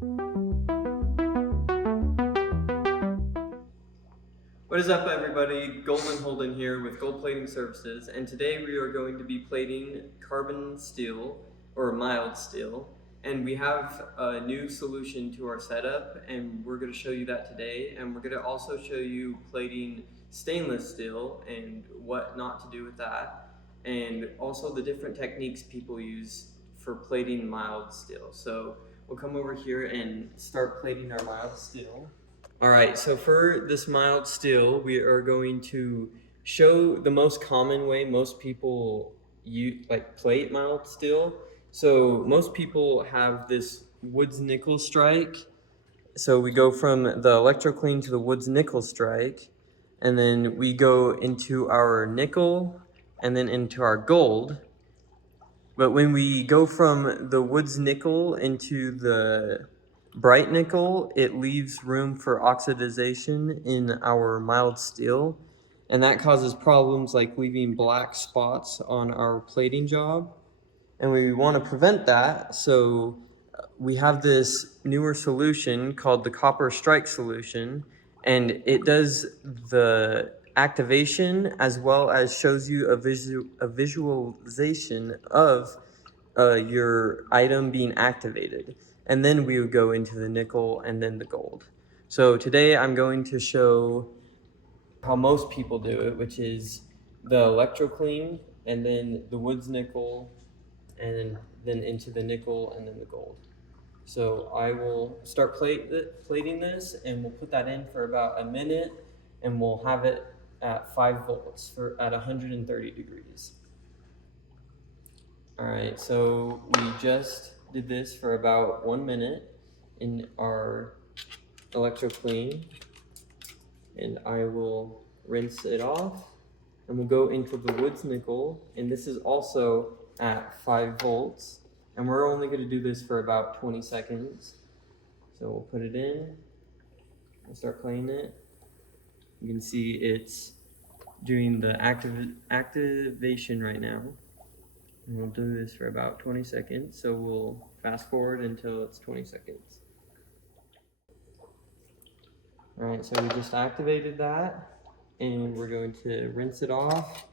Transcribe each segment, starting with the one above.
What is up, everybody? Golden Holden here with Gold Plating Services, and today we are going to be plating carbon steel, or mild steel, and we have a new solution to our setup, and we're going to show you that today, and we're going to also show you plating stainless steel and what not to do with that, and also the different techniques people use for plating mild steel. So we'll come over here and start plating our mild steel. All right, so for this mild steel, we are going to show the most common way most people plate mild steel. So most people have this Woods nickel strike. So we go from the electroclean to the Woods nickel strike, and then we go into our nickel and then into our gold. But when we go from the Woods nickel into the bright nickel, it leaves room for oxidization in our mild steel, and that causes problems like leaving black spots on our plating job. And we want to prevent that, so we have this newer solution called the copper strike solution, and it does the activation as well as shows you a visualization of your item being activated. And then we would go into the nickel and then the gold. So today I'm going to show how most people do it, which is the electroclean and then the Woods nickel and then into the nickel and then the gold. So I will start plating this, and we'll put that in for about a minute, and we'll have it at 5 volts at 130 degrees. All right, so we just did this for about 1 minute in our electroclean, and I will rinse it off, and we'll go into the Woods nickel, and this is also at 5 volts, and we're only going to do this for about 20 seconds. So we'll put it in and start playing it. You can see it's doing the activation right now. And we'll do this for about 20 seconds, so we'll fast forward until it's 20 seconds. Alright, so we just activated that, and we're going to rinse it off.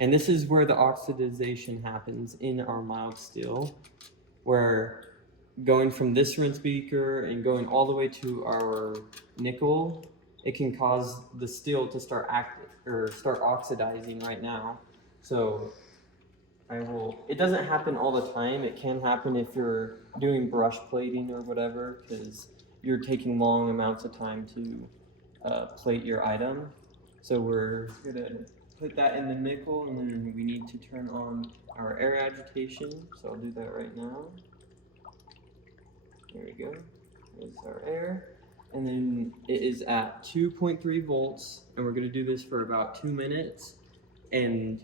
And this is where the oxidization happens in our mild steel, where going from this rinse beaker and going all the way to our nickel, it can cause the steel to start oxidizing right now. So it doesn't happen all the time. It can happen if you're doing brush plating or whatever, because you're taking long amounts of time to plate your item. So we're gonna put that in the nickel, and then we need to turn on our air agitation. So I'll do that right now. There we go. There's our air. And then it is at 2.3 volts, and we're gonna do this for about 2 minutes. And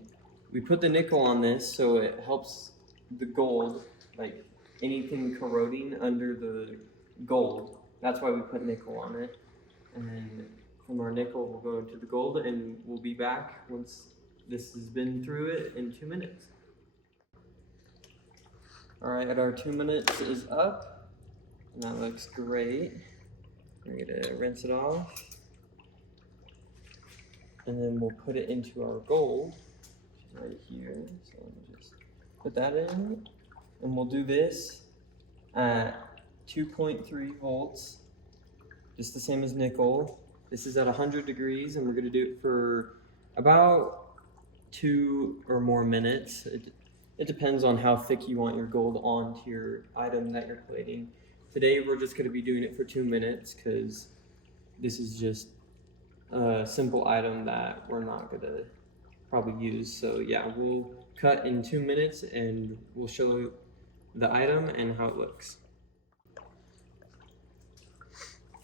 we put the nickel on this so it helps the gold, like anything corroding under the gold. That's why we put nickel on it. And then from our nickel, we'll go into the gold, and we'll be back once this has been through it in 2 minutes. All right, our 2 minutes is up, and that looks great. We're gonna rinse it off, and then we'll put it into our gold right here. So let me just put that in, and we'll do this at 2.3 volts, just the same as nickel. This is at 100 degrees, and we're going to do it for about 2 or more minutes. It depends on how thick you want your gold onto your item that you're plating. Today we're just going to be doing it for 2 minutes because this is just a simple item that we're not going to probably use. So yeah, we'll cut in 2 minutes, and we'll show the item and how it looks.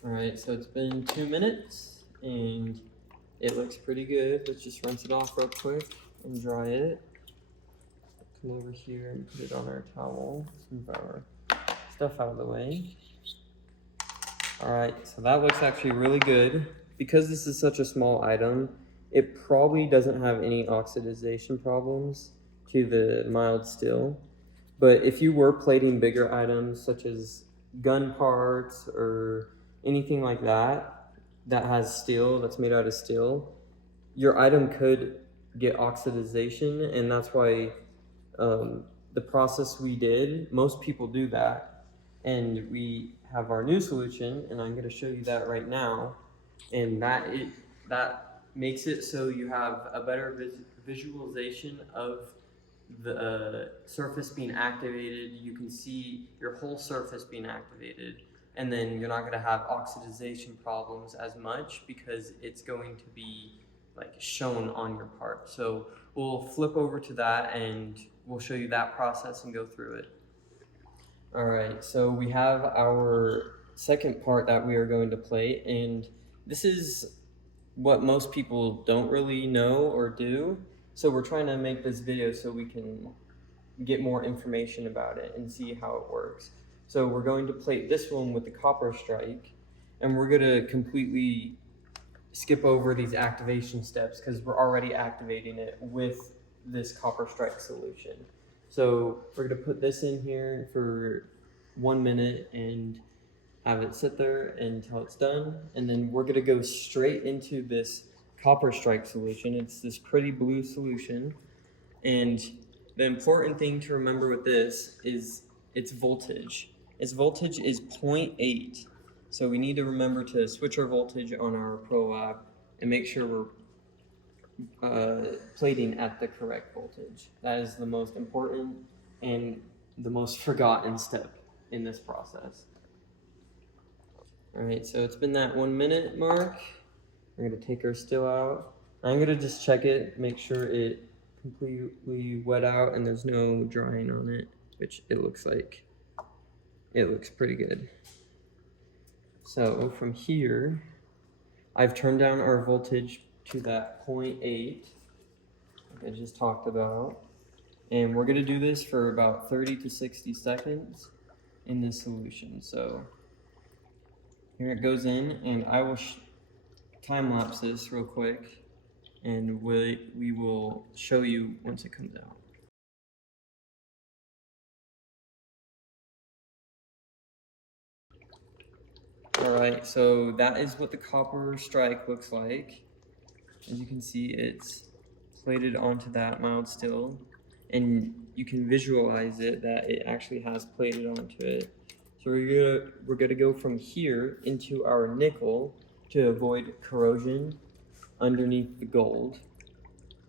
Alright, so it's been 2 minutes, and it looks pretty good. Let's just rinse it off real quick and dry it. Come over here and put it on our towel. Let's move our stuff out of the way. Alright, so that looks actually really good. Because this is such a small item, it probably doesn't have any oxidization problems to the mild steel. But if you were plating bigger items such as gun parts or anything like that that has steel, that's made out of steel, your item could get oxidization, and that's why the process we did, most people do that, and we have our new solution, and I'm going to show you that right now, and that makes it so you have a better visualization of the surface being activated. You can see your whole surface being activated, and then you're not going to have oxidization problems as much because it's going to be like shown on your part. So we'll flip over to that and we'll show you that process and go through it. All right, so we have our second part that we are going to play, and this is what most people don't really know or do. So we're trying to make this video so we can get more information about it and see how it works. So we're going to plate this one with the copper strike, and we're going to completely skip over these activation steps because we're already activating it with this copper strike solution. So we're going to put this in here for 1 minute and have it sit there until it's done, and then we're going to go straight into this copper strike solution. It's this pretty blue solution, and the important thing to remember with this is its voltage. Its voltage is 0.8. So we need to remember to switch our voltage on our ProLab and make sure we're plating at the correct voltage. That is the most important and the most forgotten step in this process. All right, so it's been that 1 minute mark. We're gonna take our still out. I'm gonna just check it, make sure it completely wet out and there's no drying on it, which it looks like. It looks pretty good. So from here, I've turned down our voltage to that 0.8, like I just talked about. And we're gonna do this for about 30 to 60 seconds in this solution. So here it goes in, and I will time lapse this real quick, and we will show you once it comes out. Alright, so that is what the copper strike looks like. As you can see, it's plated onto that mild steel, and you can visualize it that it actually has plated onto it. So we're gonna go from here into our nickel to avoid corrosion underneath the gold,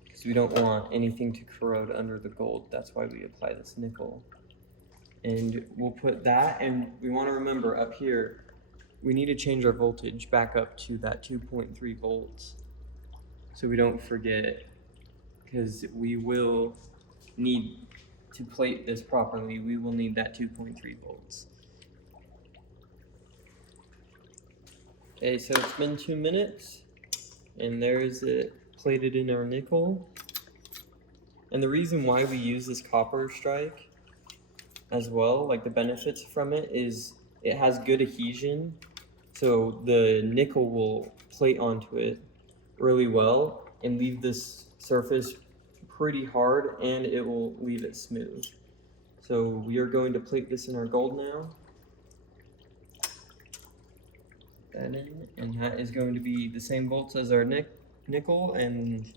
because we don't want anything to corrode under the gold. That's why we apply this nickel. And we'll put that, and we want to remember up here, we need to change our voltage back up to that 2.3 volts so we don't forget, because we will need to plate this properly. We will need that 2.3 volts. Okay, so it's been 2 minutes, and there's it plated in our nickel. And the reason why we use this copper strike as well, like the benefits from it, is it has good adhesion. So the nickel will plate onto it really well and leave this surface pretty hard, and it will leave it smooth. So we are going to plate this in our gold now. That in, and that is going to be the same volts as our nickel, and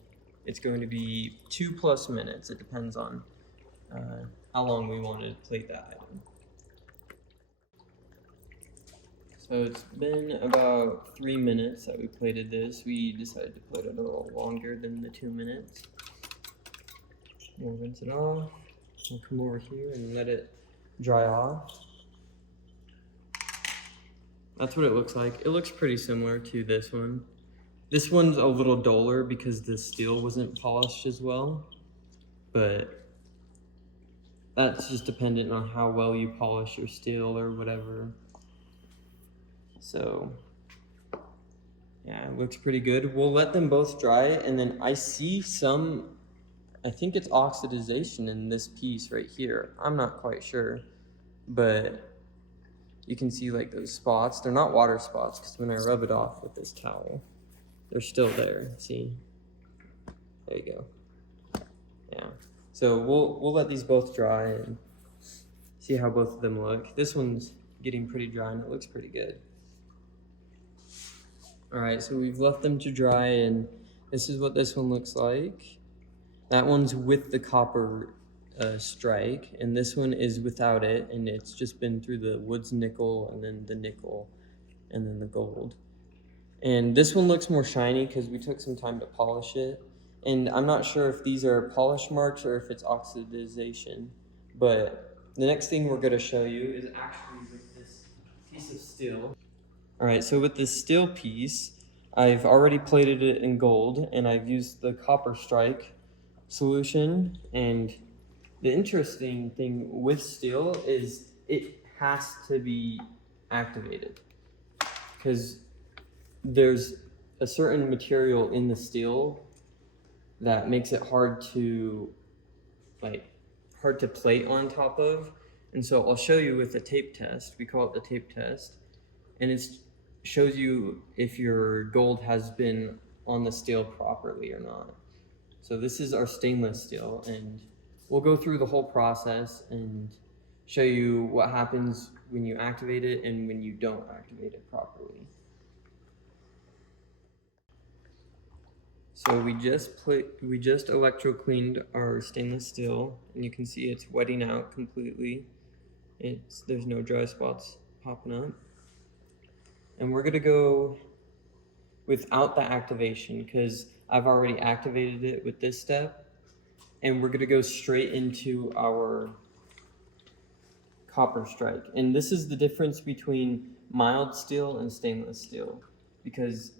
it's going to be 2+ minutes. It depends on how long we want to plate that item. So it's been about 3 minutes that we plated this. We decided to plate it a little longer than the 2 minutes. We'll rinse it off. We'll come over here and let it dry off. That's what it looks like. It looks pretty similar to this one. This one's a little duller because the steel wasn't polished as well, but that's just dependent on how well you polish your steel or whatever. So yeah, it looks pretty good. We'll let them both dry, and then I see some, I think it's oxidization in this piece right here. I'm not quite sure, but you can see like those spots. They're not water spots because when I rub it off with this towel, they're still there. See? There you go. Yeah. So we'll let these both dry and see how both of them look. This one's getting pretty dry and it looks pretty good. All right, so we've left them to dry, and this is what this one looks like. That one's with the copper strike, and this one is without it, and it's just been through the woods nickel, and then the nickel, and then the gold. And this one looks more shiny because we took some time to polish it. And I'm not sure if these are polish marks or if it's oxidization, but the next thing we're going to show you is actually with this piece of steel. All right, so with this steel piece, I've already plated it in gold, and I've used the copper strike solution. And the interesting thing with steel is it has to be activated because there's a certain material in the steel that makes it hard to plate on top of. And so I'll show you with the tape test. We call it the tape test, and it shows you if your gold has been on the steel properly or not. So this is our stainless steel, and we'll go through the whole process and show you what happens when you activate it and when you don't activate it properly. So we just electro cleaned our stainless steel, and you can see it's wetting out completely. There's no dry spots popping up. And we're gonna go without the activation because I've already activated it with this step. And we're gonna go straight into our copper strike. And this is the difference between mild steel and stainless steel, because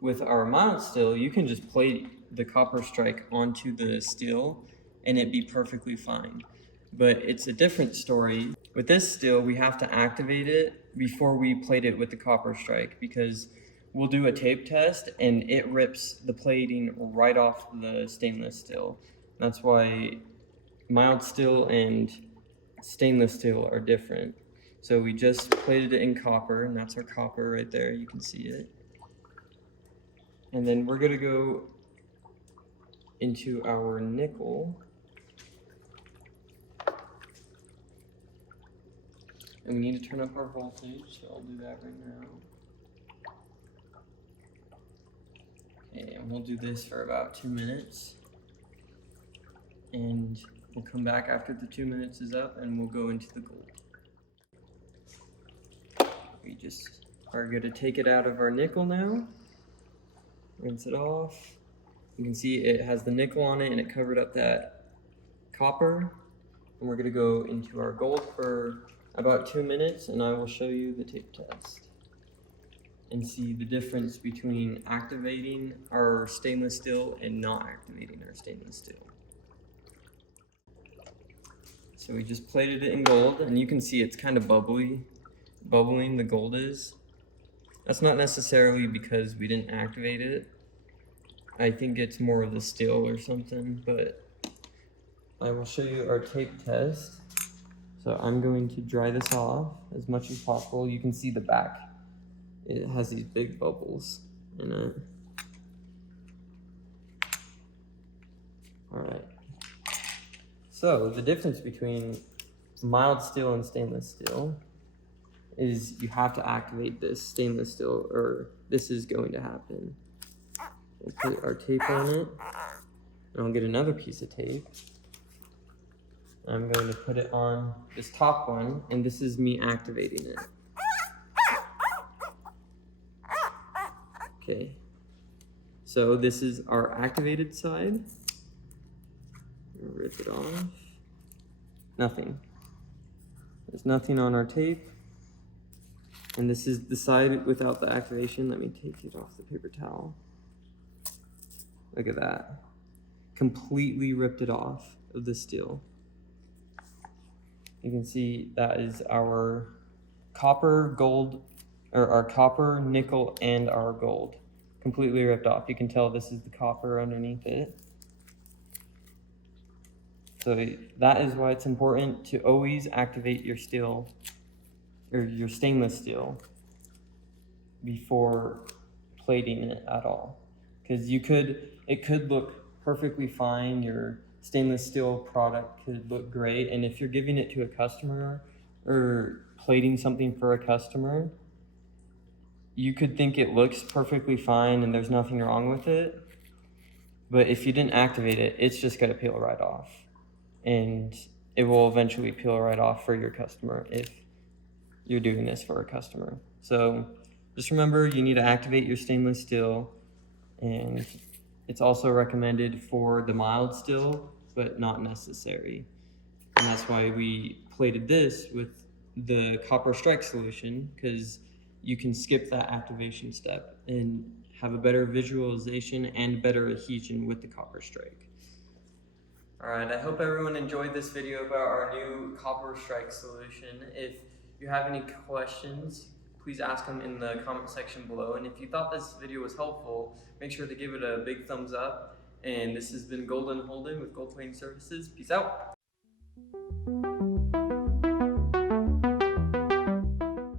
with our mild steel, you can just plate the copper strike onto the steel and it'd be perfectly fine. But it's a different story. With this steel, we have to activate it before we plate it with the copper strike, because we'll do a tape test and it rips the plating right off the stainless steel. That's why mild steel and stainless steel are different. So we just plated it in copper, and that's our copper right there, you can see it. And then we're gonna go into our nickel. And we need to turn up our voltage, so I'll do that right now. Okay, and we'll do this for about 2 minutes. And we'll come back after the 2 minutes is up and we'll go into the gold. We just are gonna take it out of our nickel now. Rinse it off. You can see it has the nickel on it and it covered up that copper. And we're gonna go into our gold for about 2 minutes, and I will show you the tape test and see the difference between activating our stainless steel and not activating our stainless steel. So we just plated it in gold, and you can see it's kind of bubbling, the gold is. That's not necessarily because we didn't activate it. I think it's more of the steel or something, but I will show you our tape test. So I'm going to dry this off as much as possible. You can see the back. It has these big bubbles in it. All right. So the difference between mild steel and stainless steel is you have to activate this stainless steel, or this is going to happen. We'll put our tape on it, and I'll get another piece of tape. I'm going to put it on this top one, and this is me activating it. Okay, so this is our activated side. Rip it off. Nothing. There's nothing on our tape. And this is the side without the activation. Let me take it off the paper towel. Look at that. Completely ripped it off of the steel. You can see that is our copper, gold, or our copper, nickel, and our gold. Completely ripped off. You can tell this is the copper underneath it. So that is why it's important to always activate your steel, or your stainless steel, before plating it at all. Because it could look perfectly fine, your stainless steel product could look great, and if you're giving it to a customer or plating something for a customer, you could think it looks perfectly fine and there's nothing wrong with it, but if you didn't activate it, it's just going to peel right off, and it will eventually peel right off for your customer if you're doing this for a customer. So just remember, you need to activate your stainless steel, and it's also recommended for the mild steel, but not necessary. And that's why we plated this with the copper strike solution, because you can skip that activation step and have a better visualization and better adhesion with the copper strike. Alright, I hope everyone enjoyed this video about our new copper strike solution. If you have any questions, please ask them in the comment section below. And if you thought this video was helpful, make sure to give it a big thumbs up. And this has been Golden Holden with Gold Plating Services. Peace out.